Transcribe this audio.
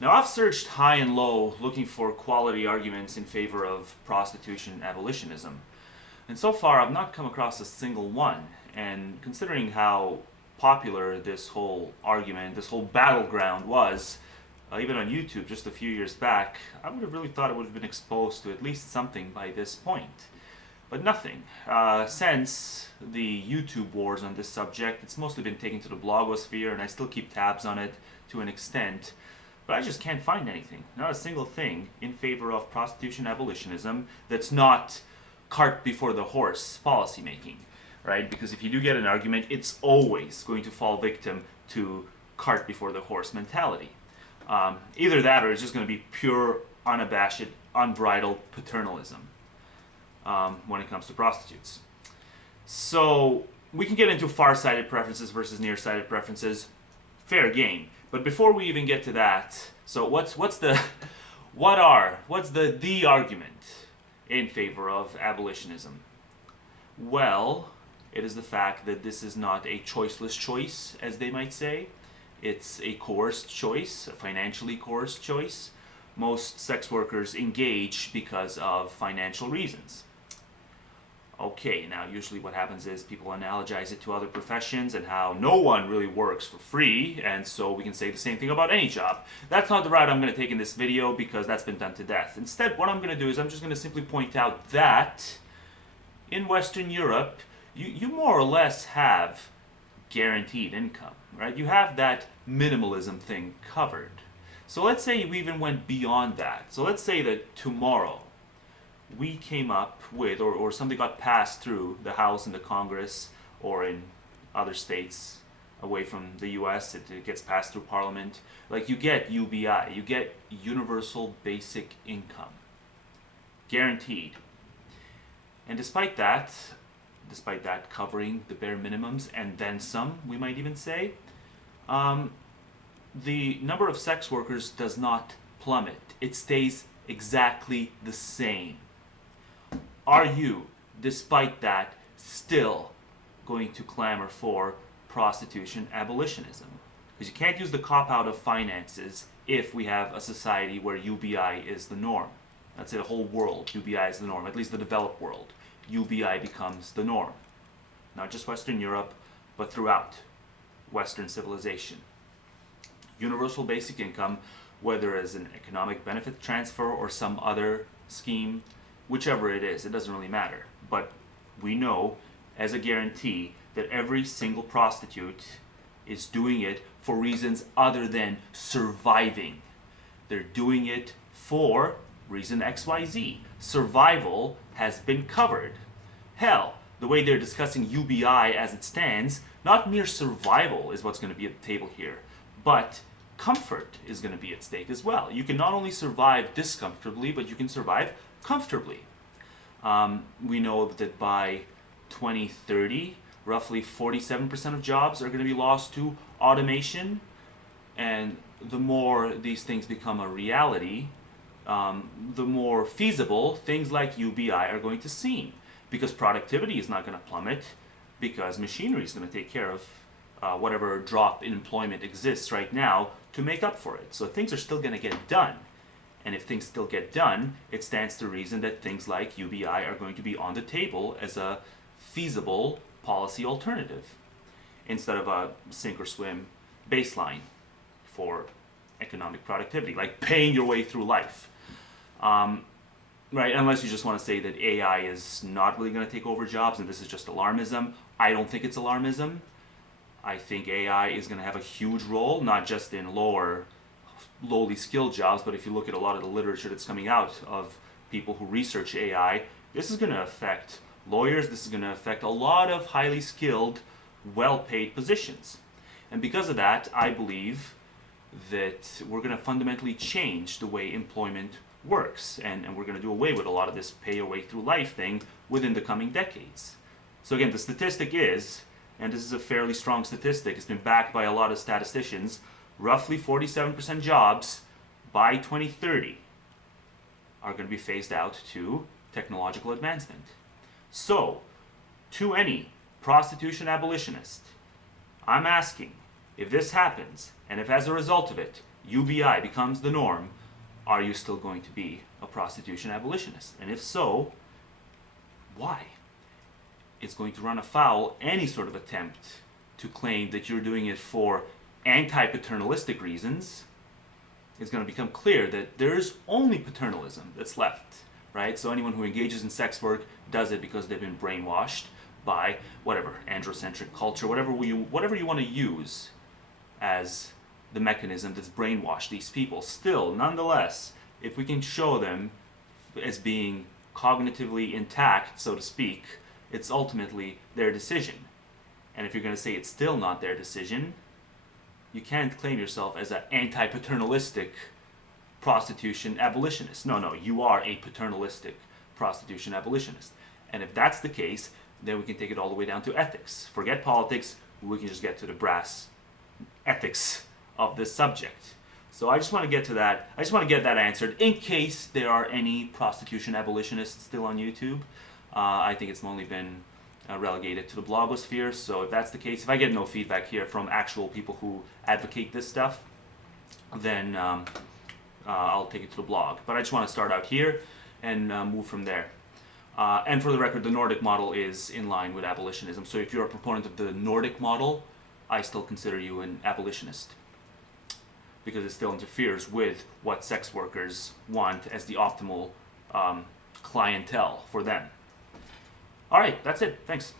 Now, I've searched high and low looking for quality arguments in favor of prostitution abolitionism. And so far, I've not come across a single one. And considering how popular this whole argument, this whole battleground was, even on YouTube just a few years back, I would have really thought it would have been exposed to at least something by this point. But nothing. Since the YouTube wars on this subject, it's mostly been taken to the blogosphere, and I still keep tabs on it to an extent. But I just can't find anything, not a single thing, in favor of prostitution abolitionism that's not cart before the horse policymaking, right? Because if you do get an argument, it's always going to fall victim to cart before the horse mentality. Either that or it's just going to be pure, unabashed, unbridled paternalism when it comes to prostitutes. So we can get into far-sighted preferences versus near-sighted preferences. Fair game. But before we even get to that, so what's the argument in favor of abolitionism? Well, it is the fact that this is not a choiceless choice, as they might say. It's a coerced choice, a financially coerced choice. Most sex workers engage because of financial reasons. Okay, now usually what happens is people analogize it to other professions and how no one really works for free, and so we can say the same thing about any job. That's not the route I'm going to take in this video because that's been done to death. Instead, what I'm going to do is I'm just going to simply point out that in Western Europe, you more or less have guaranteed income, right? You have that minimalism thing covered. So let's say we even went beyond that. So let's say that tomorrow we came up with, or something got passed through the House and the Congress, or in other states away from the US, it gets passed through Parliament. Like you get UBI, you get Universal Basic Income. Guaranteed. And despite that covering the bare minimums and then some, we might even say, the number of sex workers does not plummet. It stays exactly the same. Are you, despite that, still going to clamor for prostitution abolitionism? Because you can't use the cop-out of finances if we have a society where UBI is the norm. Let's say the whole world, UBI is the norm, at least the developed world. UBI becomes the norm. Not just Western Europe, but throughout Western civilization. Universal basic income, whether as an economic benefit transfer or some other scheme, whichever it is, it doesn't really matter. But we know as a guarantee that every single prostitute is doing it for reasons other than surviving. They're doing it for reason XYZ. Survival has been covered. Hell, the way they're discussing UBI as it stands, not mere survival is what's going to be at the table here, but comfort is going to be at stake as well. You can not only survive discomfortably, but you can survive comfortably. We know that by 2030, roughly 47% of jobs are going to be lost to automation, and the more these things become a reality, the more feasible things like UBI are going to seem, because productivity is not going to plummet, because machinery is going to take care of whatever drop in employment exists right now to make up for it. So things are still going to get done. And if things still get done, it stands to reason that things like UBI are going to be on the table as a feasible policy alternative instead of a sink or swim baseline for economic productivity, like paying your way through life. Right, unless you just want to say that AI is not really going to take over jobs and this is just alarmism. I don't think it's alarmism. I think AI is going to have a huge role, not just in lowly skilled jobs, but if you look at a lot of the literature that's coming out of people who research AI, this is going to affect lawyers, this is going to affect a lot of highly skilled, well-paid positions. And because of that, I believe that we're going to fundamentally change the way employment works, and we're going to do away with a lot of this pay your way through life thing within the coming decades. So again, the statistic is, and this is a fairly strong statistic, it's been backed by a lot of statisticians, roughly 47% jobs by 2030 are going to be phased out to technological advancement. So, to any prostitution abolitionist, I'm asking, if this happens, and if as a result of it, UBI becomes the norm, are you still going to be a prostitution abolitionist? And if so, why? It's going to run afoul any sort of attempt to claim that you're doing it for anti-paternalistic reasons. It's going to become clear that there's only paternalism that's left, right? So anyone who engages in sex work does it because they've been brainwashed by whatever, androcentric culture, whatever you want to use as the mechanism that's brainwashed these people. Still, nonetheless, if we can show them as being cognitively intact, so to speak, it's ultimately their decision. And if you're going to say it's still not their decision, you can't claim yourself as an anti-paternalistic prostitution abolitionist. No, you are a paternalistic prostitution abolitionist. And if that's the case, then we can take it all the way down to ethics. Forget politics, we can just get to the brass ethics of this subject. So I just want to get to that. I just want to get that answered in case there are any prostitution abolitionists still on YouTube. I think it's only been relegated to the blogosphere. So if that's the case, if I get no feedback here from actual people who advocate this stuff, then I'll take it to the blog. But I just want to start out here and move from there. And for the record, the Nordic model is in line with abolitionism. So if you're a proponent of the Nordic model, I still consider you an abolitionist, because it still interferes with what sex workers want as the optimal clientele for them. All right, that's it. Thanks.